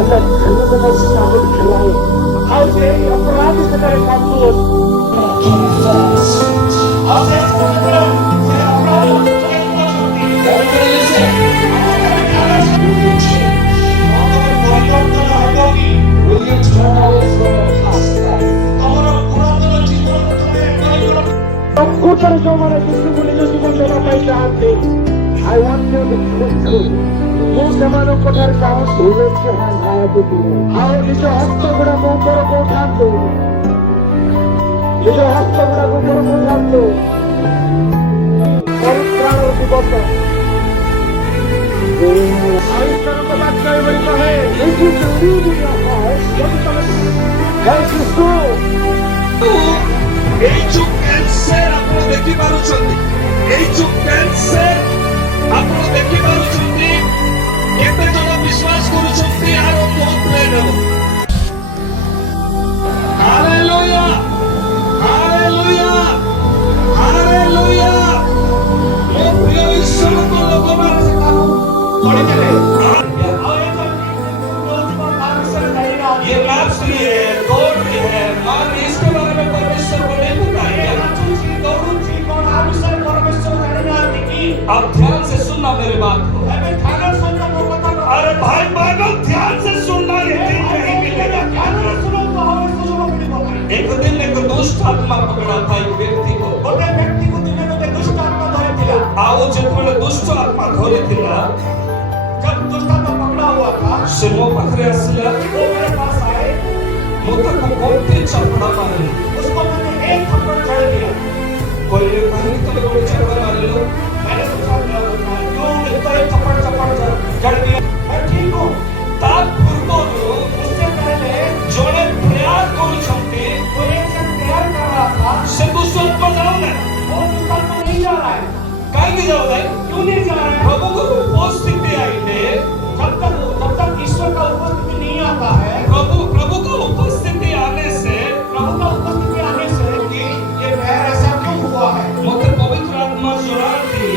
अगर धर्म में शामिल खिलाए और से अपराध से करे काम तो I want you to truth. ମୁଁ ସେମାନଙ୍କ ଠାରୁ ଚାହୁଁ ଶୁଭେଚ୍ଛା ଭାଇକୁ ଆଉ ନିଜ ହସ୍ତ ଗୁଡ଼ାକ ଉପରକୁ ଉଠାନ୍ତୁ, ନିଜ ହସ୍ତ ଗୁଡ଼ାକ ଉପରକୁ ଉଠାନ୍ତୁ। ପରିତ୍ରାଣ ଦିବସ ଆୟୁଷ୍ମାନଙ୍କ ବାକ୍ୟ ଏଭଳି କହେ, এই যে ক্যান্সার আপনারা দেখি পারুଛନ୍ତି, এই যে ক্যান্সার আপনারা দেখি পারুଛନ୍ତି, কেতে জন বিশ্বাস করুଛନ୍ତି আর বহুত প্রেম ହେବ। Hallelujah hallelujah hallelujah. ମୋ ପ୍ରିୟ ଈଶ୍ୱରଙ୍କ ଲୋକମାନେ ପଢ଼ିଥିଲେ ये मैप्स भी है, दौड़ भी है, मान इसके बारे में परमेश्वर को नहीं बताया। आप ध्यान से सुनना मेरे बात को। अरे भाई बहनों ध्यान से सुनना, ये दिन नहीं मिलेगा। एक दिन एक दुष्ट आत्मा पकड़ा था एक व्यक्ति को। आओ जेतबेले दुष्ट आत्मा धरिथिला, जब दुष्ट आत्मा पकड़ा हुआ था से मो पाखरे आसिला, वो मेरे पास आए, मोता को कोते चपड़ा मारे, उसको मैंने एक थप्पड़ जड़ दिया। कोई ने कहा तो कोई चपड़ा मारे लो। मैंने पूछा क्यों इतना एक थप्पड़ जड़ दिया? मैं ठीक हूँ। ताप पूर्वरु उससे पहले जोड़े प्रेयर करूछंती, वो एक जन प्रेयर कर रहा था, से दुष्ट आत्मा जाओ ना, वो दुष्ट आत्मा नहीं जा रहा है। काहे की जाओ नहीं? क्यों नहीं जा रहा है? प्रभु को उपस्थिति आईले, जब तक ईश्वर का उपस्थिति नहीं आता है, प्रभु का उपस्थिति आने से, प्रभु का उपस्थिति आने से कि ये प्रेयर ऐसा क्यों हुआ है? मते पवित्र आत्मा जुराती,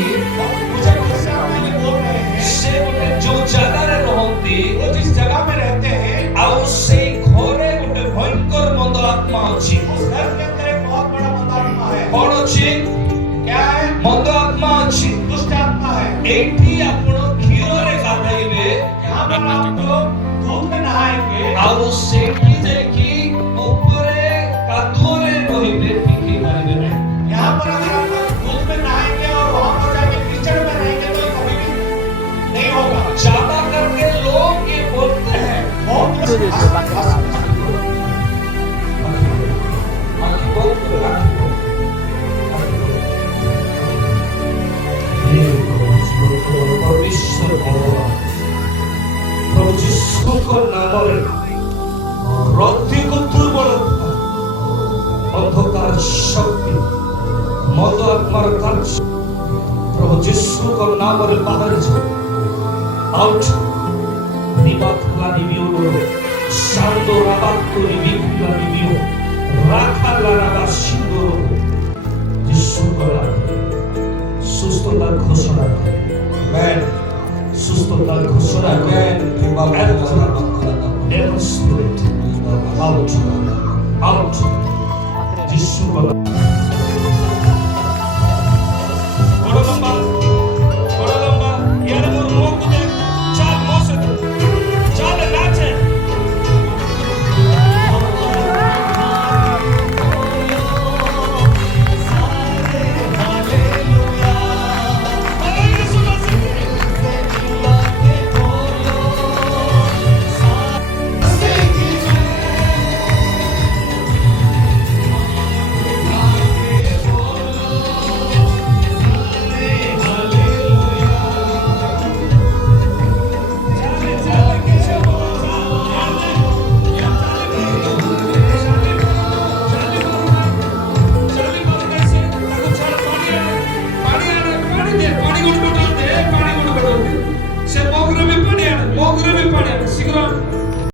मुझे कैसे आपने बोल रहे हैं? से गोटे जो जगह रे रहंती, वो जिस जगह में रहते हैं, और से घरे गोटे भयंकर मंद आत्मा अछि। उस घर के अंदर एक बहुत बड़ा मंद आत्मा है। कोन अछि? क्या है? मंद आत्मा अछि, दुष्ट आत्मा है। एठी आपण खीर रे गाधैबे, यहाँ पर आप लोग धूप में नहाएंगे और सेठी देखी ऊपरे कादुरे रहिबे, टिकी मारिबे नहीं। यहाँ पर अगर आप लोग धूप में नहाएंगे और वहाँ पर जाके कीचड़ में रहेंगे तो ये कभी भी नहीं होगा। ज्यादा करके लोग ये बोलते हैं बहुत परमेश्वर भगवान प्रभु यीशु को नाम रे प्रत्येक दुर्बलता, अंधकार शक्ति, मद आत्मार कार्य प्रभु यीशु को नाम रे बाहर जाओ, आउट। निबाखला निबियो शांतो राबातो निबिखला निबियो राखाला राबा सिंदो यीशु को नाम सुस्थतार घोषणा करे। Amen. सुस्थतार घोषणा करे। Devil spirit out, out. यीशु को